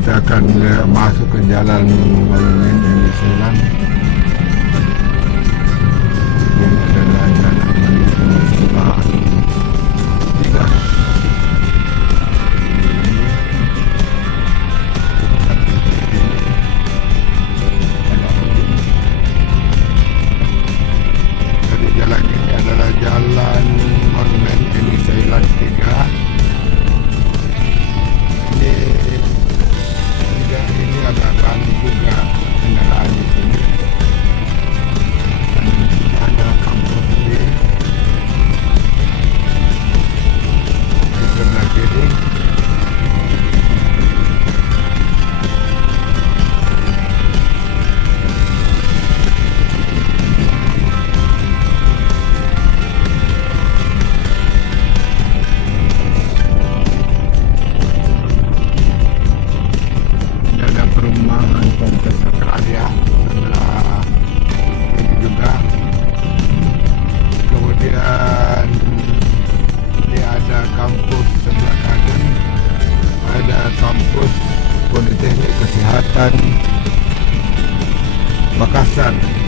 kita akan masuk ke jalan Monumen Eni Selan. Ini adalah jalan menuju Musibah 3. Jadi jalan ini adalah jalan Monumen Eni Selan 3. Ini agak ramai juga kendaraan di sini. Dan ada kampung ini di sebelah kiri. Perumahan Kompleks Sakralia sebelah ini juga. Kemudian ini ada kampus sebelah kanan, ada kampus Politeknik Kesehatan Makassar.